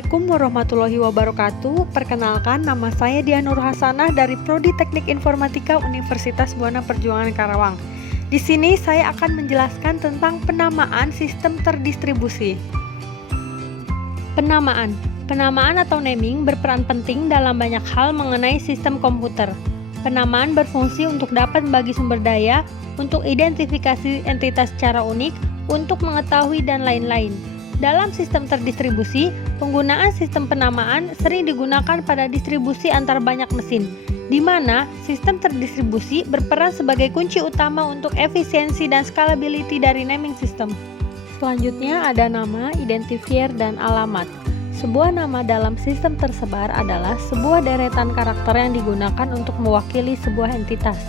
Assalamualaikum warahmatullahi wabarakatuh. Perkenalkan, nama saya Diah Nur Hasanah dari Prodi Teknik Informatika Universitas Buana Perjuangan Karawang. Di sini saya akan menjelaskan tentang penamaan sistem terdistribusi. Penamaan atau naming berperan penting dalam banyak hal mengenai sistem komputer. Penamaan berfungsi untuk dapat membagi sumber daya, untuk identifikasi entitas secara unik, untuk mengetahui dan lain-lain. Dalam sistem terdistribusi, penggunaan sistem penamaan sering digunakan pada distribusi antar banyak mesin, di mana sistem terdistribusi berperan sebagai kunci utama untuk efisiensi dan scalability dari naming system. Selanjutnya ada nama, identifier, dan alamat. Sebuah nama dalam sistem tersebar adalah sebuah deretan karakter yang digunakan untuk mewakili sebuah entitas.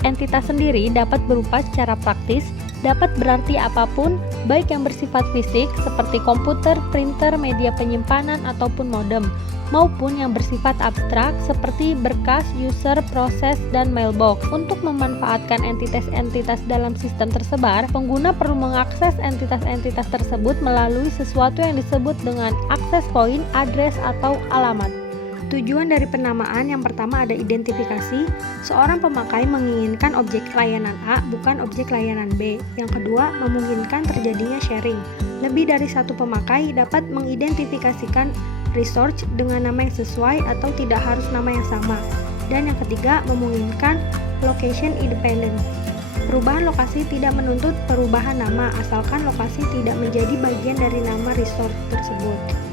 Entitas sendiri dapat berupa secara praktis, dapat berarti apapun, baik yang bersifat fisik seperti komputer, printer, media penyimpanan, ataupun modem, maupun yang bersifat abstrak seperti berkas, user, proses, dan mailbox. Untuk memanfaatkan entitas-entitas dalam sistem tersebar, pengguna perlu mengakses entitas-entitas tersebut melalui sesuatu yang disebut dengan access point, address, atau alamat. Tujuan dari penamaan yang pertama ada identifikasi. Seorang pemakai menginginkan objek layanan A bukan objek layanan B. Yang kedua, memungkinkan terjadinya sharing. Lebih dari satu pemakai dapat mengidentifikasikan resource dengan nama yang sesuai atau tidak harus nama yang sama. Dan yang ketiga, memungkinkan location independent. Perubahan lokasi tidak menuntut perubahan nama asalkan lokasi tidak menjadi bagian dari nama resource tersebut.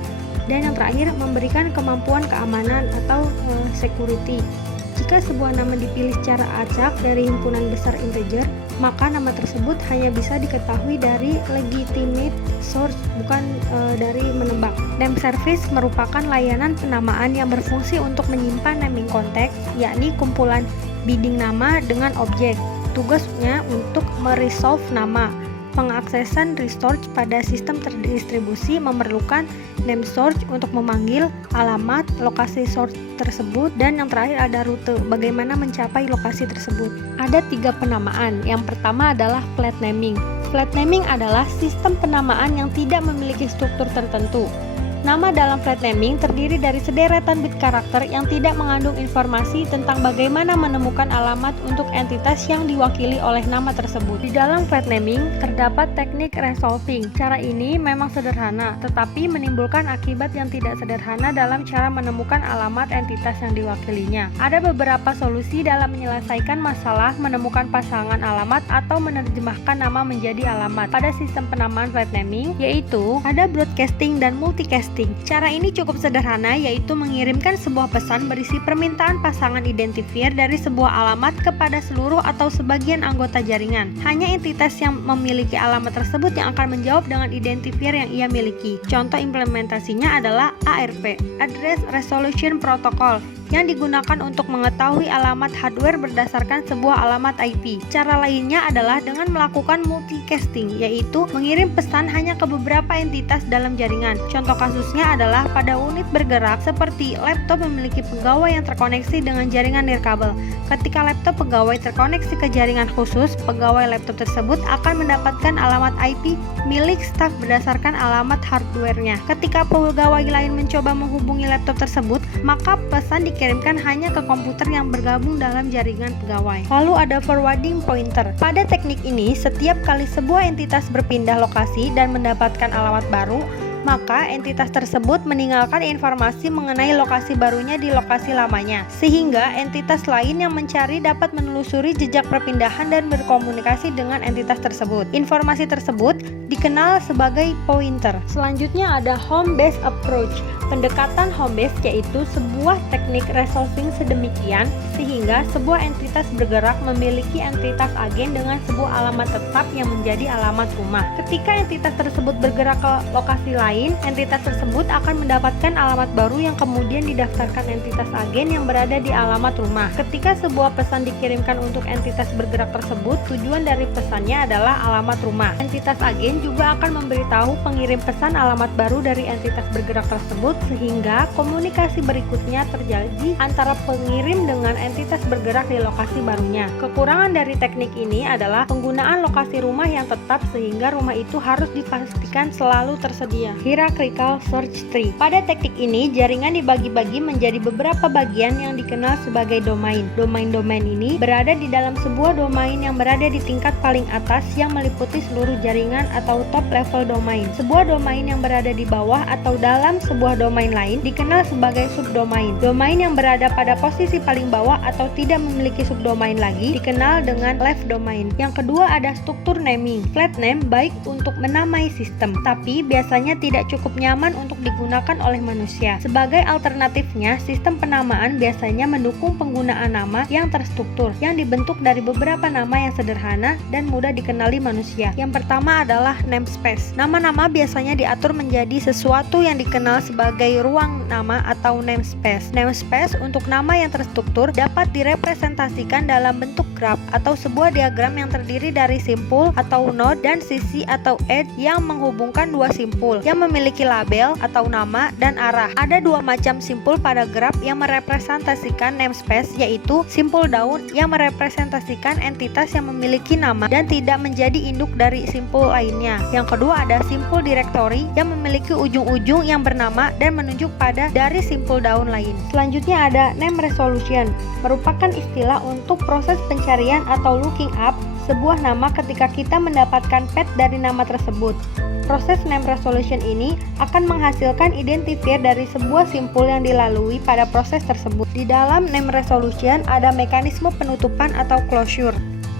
Dan yang terakhir, memberikan kemampuan keamanan atau security. Jika sebuah nama dipilih secara acak dari himpunan besar integer, maka nama tersebut hanya bisa diketahui dari legitimate source, bukan dari menebak. Name service merupakan layanan penamaan yang berfungsi untuk menyimpan naming context, yakni kumpulan bidding nama dengan objek. Tugasnya untuk meresolve nama. Pengaksesan resource pada sistem terdistribusi memerlukan name source untuk memanggil, alamat, lokasi source tersebut, dan yang terakhir ada rute, bagaimana mencapai lokasi tersebut. Ada 3 penamaan. Yang pertama adalah flat naming. Flat naming adalah sistem penamaan yang tidak memiliki struktur tertentu. Nama dalam flat naming terdiri dari sederetan bit karakter yang tidak mengandung informasi tentang bagaimana menemukan alamat untuk entitas yang diwakili oleh nama tersebut. Di dalam flat naming terdapat teknik resolving. Cara ini memang sederhana, tetapi menimbulkan akibat yang tidak sederhana dalam cara menemukan alamat entitas yang diwakilinya. Ada beberapa solusi dalam menyelesaikan masalah menemukan pasangan alamat atau menerjemahkan nama menjadi alamat pada sistem penamaan flat naming, yaitu ada broadcasting dan multicasting. Cara ini cukup sederhana, yaitu mengirimkan sebuah pesan berisi permintaan pasangan identifier dari sebuah alamat kepada seluruh atau sebagian anggota jaringan. Hanya entitas yang memiliki alamat tersebut yang akan menjawab dengan identifier yang ia miliki. Contoh implementasinya adalah ARP, Address Resolution Protocol, yang digunakan untuk mengetahui alamat hardware berdasarkan sebuah alamat IP. Cara lainnya adalah dengan melakukan multicasting, yaitu mengirim pesan hanya ke beberapa entitas dalam jaringan. Contoh kasusnya adalah pada unit bergerak seperti laptop memiliki pegawai yang terkoneksi dengan jaringan nirkabel. Ketika laptop pegawai terkoneksi ke jaringan khusus, pegawai laptop tersebut akan mendapatkan alamat IP milik staf berdasarkan alamat hardware-nya. Ketika pegawai lain mencoba menghubungi laptop tersebut, maka pesan dikirimkan hanya ke komputer yang bergabung dalam jaringan pegawai. Lalu ada forwarding pointer. Pada teknik ini, setiap kali sebuah entitas berpindah lokasi dan mendapatkan alamat baru, maka entitas tersebut meninggalkan informasi mengenai lokasi barunya di lokasi lamanya, sehingga entitas lain yang mencari dapat menelusuri jejak perpindahan dan berkomunikasi dengan entitas tersebut. Informasi tersebut dikenal sebagai pointer. Selanjutnya ada home based approach. Pendekatan home base yaitu sebuah teknik resolving sedemikian sehingga sebuah entitas bergerak memiliki entitas agen dengan sebuah alamat tetap yang menjadi alamat rumah. Ketika entitas tersebut bergerak ke lokasi lain, entitas tersebut akan mendapatkan alamat baru yang kemudian didaftarkan entitas agen yang berada di alamat rumah. Ketika sebuah pesan dikirimkan untuk entitas bergerak tersebut, tujuan dari pesannya adalah alamat rumah. Entitas agen juga akan memberitahu pengirim pesan alamat baru dari entitas bergerak tersebut sehingga komunikasi berikutnya terjadi antara pengirim dengan entitas bergerak di lokasi barunya. Kekurangan dari teknik ini adalah penggunaan lokasi rumah yang tetap sehingga rumah itu harus dipastikan selalu tersedia. Hierarchical Search Tree. Pada teknik ini, jaringan dibagi-bagi menjadi beberapa bagian yang dikenal sebagai domain. Domain-domain ini berada di dalam sebuah domain yang berada di tingkat paling atas yang meliputi seluruh jaringan atau top level domain. Sebuah domain yang berada di bawah atau dalam sebuah domain lain dikenal sebagai subdomain. Domain yang berada pada posisi paling bawah atau tidak memiliki subdomain lagi dikenal dengan left domain. Yang kedua ada struktur naming. Flat name baik untuk menamai sistem, tapi biasanya tidak cukup nyaman untuk digunakan oleh manusia. Sebagai alternatifnya, sistem penamaan biasanya mendukung penggunaan nama yang terstruktur, yang dibentuk dari beberapa nama yang sederhana dan mudah dikenali manusia. Yang pertama adalah namespace. Nama-nama biasanya diatur menjadi sesuatu yang dikenal sebagai ruang nama atau namespace. Namespace untuk nama yang terstruktur dapat direpresentasikan dalam bentuk graf atau sebuah diagram yang terdiri dari simpul atau node dan sisi atau edge yang menghubungkan dua simpul yang memiliki label atau nama dan arah. Ada dua macam simpul pada graf yang merepresentasikan namespace, yaitu simpul daun yang merepresentasikan entitas yang memiliki nama dan tidak menjadi induk dari simpul lainnya. Yang kedua ada simpul directory yang memiliki ujung-ujung yang bernama dan menunjuk pada dari simpul daun lain. Selanjutnya ada name resolution, merupakan istilah untuk proses pencarian atau looking up sebuah nama ketika kita mendapatkan path dari nama tersebut. Proses name resolution ini akan menghasilkan identifier dari sebuah simpul yang dilalui pada proses tersebut. Di dalam name resolution ada mekanisme penutupan atau closure.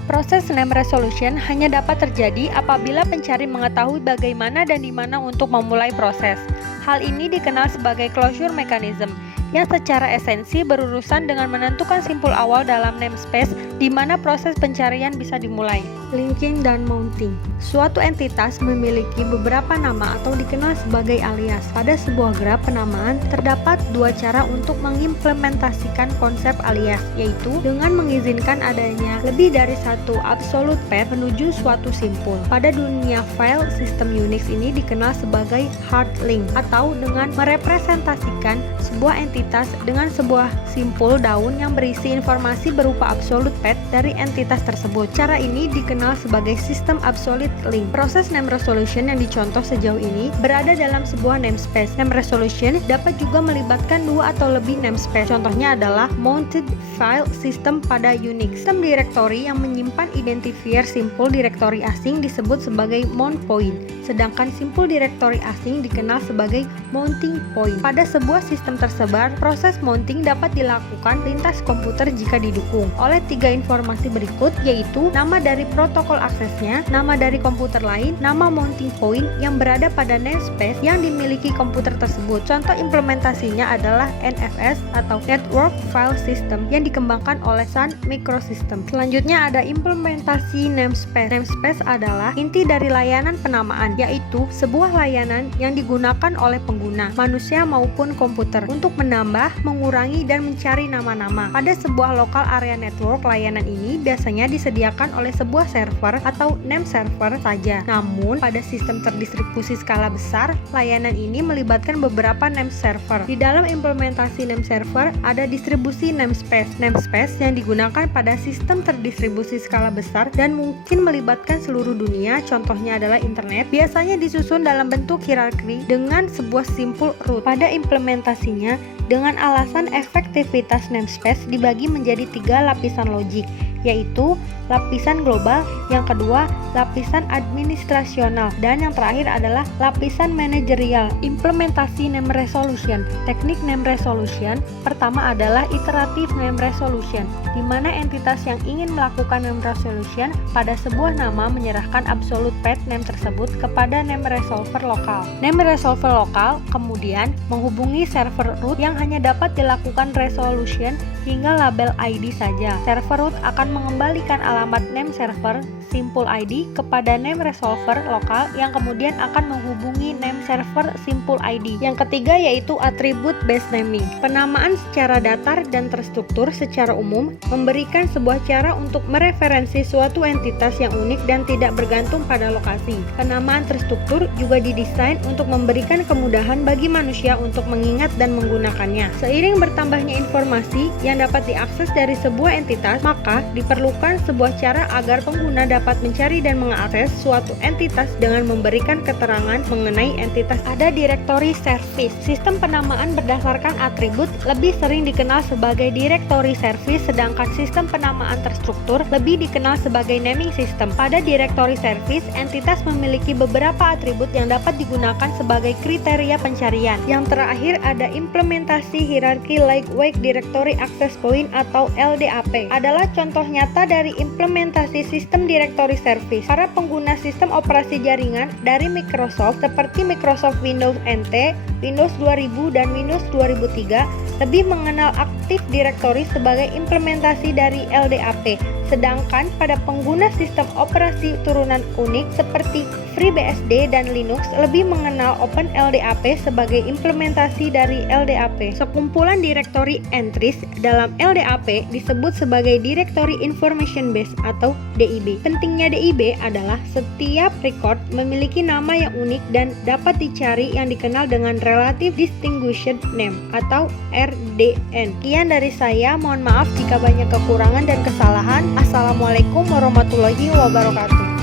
Proses name resolution hanya dapat terjadi apabila pencari mengetahui bagaimana dan di mana untuk memulai proses. Hal ini dikenal sebagai closure mechanism, yang secara esensi berurusan dengan menentukan simpul awal dalam namespace di mana proses pencarian bisa dimulai. Linking dan mounting. Suatu entitas memiliki beberapa nama atau dikenal sebagai alias. Pada sebuah graf penamaan, terdapat dua cara untuk mengimplementasikan konsep alias, yaitu dengan mengizinkan adanya lebih dari satu absolute path menuju suatu simpul. Pada dunia file sistem Unix ini dikenal sebagai hard link, atau dengan merepresentasikan sebuah entitas dengan sebuah simpul daun yang berisi informasi berupa absolute path dari entitas tersebut. Cara ini dikenal sebagai sistem absolute link. Proses name resolution yang dicontoh sejauh ini berada dalam sebuah namespace. Name resolution dapat juga melibatkan dua atau lebih namespace. Contohnya adalah mounted file system pada Unix. Sistem directory yang menyimpan identifier simpul directory asing disebut sebagai mount point, sedangkan simpul directory asing dikenal sebagai mounting point. Pada sebuah sistem tersebar, proses mounting dapat dilakukan lintas komputer jika didukung oleh tiga informasi berikut, yaitu nama dari protokol aksesnya, nama dari komputer lain, nama mounting point yang berada pada namespace yang dimiliki komputer tersebut. Contoh implementasinya adalah NFS atau Network File System yang dikembangkan oleh Sun Microsystems. Selanjutnya ada implementasi namespace. Namespace adalah inti dari layanan penamaan, yaitu sebuah layanan yang digunakan oleh pengguna, manusia maupun komputer, untuk menambah, mengurangi, dan mencari nama-nama. Pada sebuah local area network, layanan ini biasanya disediakan oleh sebuah server atau name server saja. Namun, pada sistem terdistribusi skala besar, layanan ini melibatkan beberapa name server. Di dalam implementasi name server, ada distribusi namespace. Namespace yang digunakan pada sistem terdistribusi skala besar dan mungkin melibatkan seluruh dunia, contohnya adalah internet, biasanya disusun dalam bentuk hierarki dengan sebuah simpul root. Pada implementasinya, dengan alasan efektivitas namespace dibagi menjadi tiga lapisan logik, yaitu lapisan global, yang kedua lapisan administrasional, dan yang terakhir adalah lapisan manajerial. Implementasi name resolution. Teknik name resolution pertama adalah iteratif name resolution, di mana entitas yang ingin melakukan name resolution pada sebuah nama menyerahkan absolute path name tersebut kepada name resolver lokal. Name resolver lokal kemudian menghubungi server root yang hanya dapat dilakukan resolution hingga label ID saja. Server root akan mengembalikan alamat name server simpul ID kepada name resolver lokal yang kemudian akan menghubungi name server simpul ID. Yang ketiga yaitu attribute based naming. Penamaan secara datar dan terstruktur secara umum memberikan sebuah cara untuk mereferensi suatu entitas yang unik dan tidak bergantung pada lokasi. Penamaan terstruktur juga didesain untuk memberikan kemudahan bagi manusia untuk mengingat dan menggunakannya. Seiring bertambahnya informasi yang dapat diakses dari sebuah entitas, maka diperlukan sebuah cara agar pengguna dapat dapat mencari dan mengakses suatu entitas dengan memberikan keterangan mengenai entitas. Ada directory service. Sistem penamaan berdasarkan atribut lebih sering dikenal sebagai directory service, sedangkan sistem penamaan terstruktur lebih dikenal sebagai naming system. Pada directory service, entitas memiliki beberapa atribut yang dapat digunakan sebagai kriteria pencarian. Yang terakhir ada implementasi hierarki lightweight directory access point atau LDAP. Adalah contoh nyata dari implementasi sistem directory service. Para pengguna sistem operasi jaringan dari Microsoft seperti Microsoft Windows NT, Windows 2000 dan Windows 2003 lebih mengenal Active Directory sebagai implementasi dari LDAP. Sedangkan pada pengguna sistem operasi turunan Unix seperti FreeBSD dan Linux lebih mengenal OpenLDAP sebagai implementasi dari LDAP. Sekumpulan directory entries dalam LDAP disebut sebagai Directory Information Base atau DIB. Pentingnya DIB adalah setiap record memiliki nama yang unik dan dapat dicari yang dikenal dengan Relative Distinguished Name atau RDN. Sekian dari saya, mohon maaf jika banyak kekurangan dan kesalahan. Assalamualaikum warahmatullahi wabarakatuh.